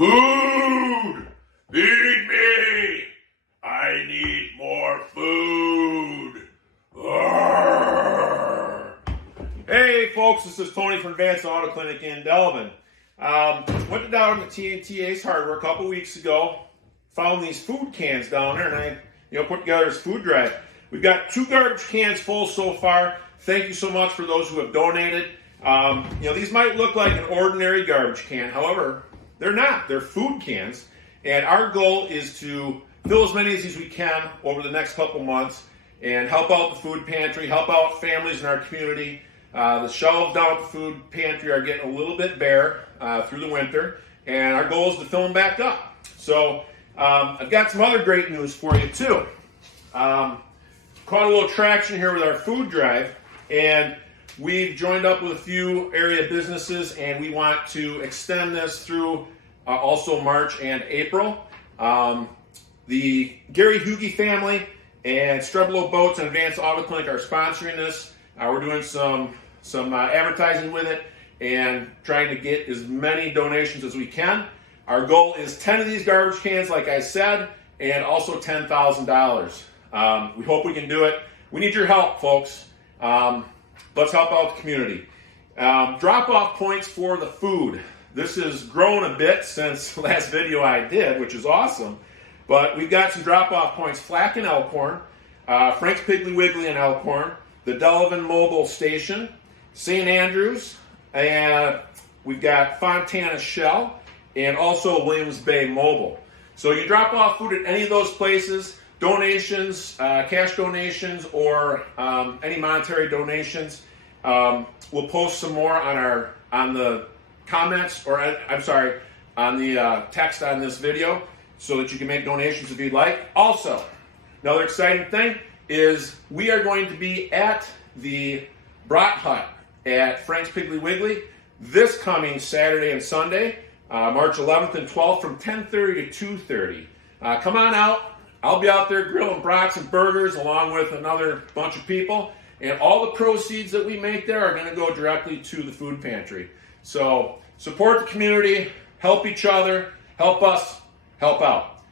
Food! Feed me! I need more food! Arrgh. Hey folks, this is Tony from Advanced Auto Clinic in Delavan. Went down to TNT Ace Hardware a couple weeks ago, found these food cans down there, and I put together this food drive. We've got 2 garbage cans full so far. Thank you so much for those who have donated. These might look like an ordinary garbage can. However, they're not. They're food cans. And our goal is to fill as many of these as we can over the next couple months and help out the food pantry, help out families in our community. The shelves down at the food pantry are getting a little bit bare through the winter, and our goal is to fill them back up. So I've got some other great news for you too. Caught a little traction here with our food drive, and we've joined up with a few area businesses, and we want to extend this through also March and April. The Gary Hugie family and Strebelo Boats and Advanced Auto Clinic are sponsoring this. We're doing some advertising with it and trying to get as many donations as we can. Our goal is 10 of these garbage cans, like I said, and also $10,000. We hope we can do it. We need your help, folks. Let's help out the community. Drop-off points for the food. This has grown a bit since the last video I did, which is awesome. But we've got some drop-off points. Flack in Elkhorn, Frank's Piggly Wiggly in Elkhorn, the Delavan Mobile Station, St. Andrews, and we've got Fontana Shell, and also Williams Bay Mobile. So you drop off food at any of those places, donations, cash donations, or any monetary donations. We'll post some more on the comments, or on the text on this video, so that you can make donations if you'd like. Also, another exciting thing is we are going to be at the Brat Hut at Frank's Piggly Wiggly this coming Saturday and Sunday, March 11th and 12th from 10:30 to 2:30. Come on out. I'll be out there grilling brats and burgers along with another bunch of people, and all the proceeds that we make there are going to go directly to the food pantry. So support the community, help each other, help us, help out.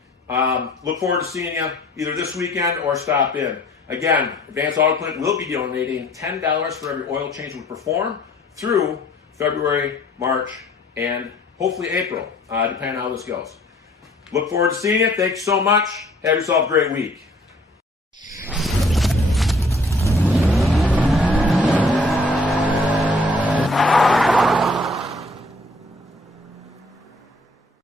Look forward to seeing you either this weekend or stop in. Again, Advanced Auto Clinic will be donating $10 for every oil change we perform through February, March, and hopefully April, depending on how this goes. Look forward to seeing you. Thanks so much. Have yourself a great week.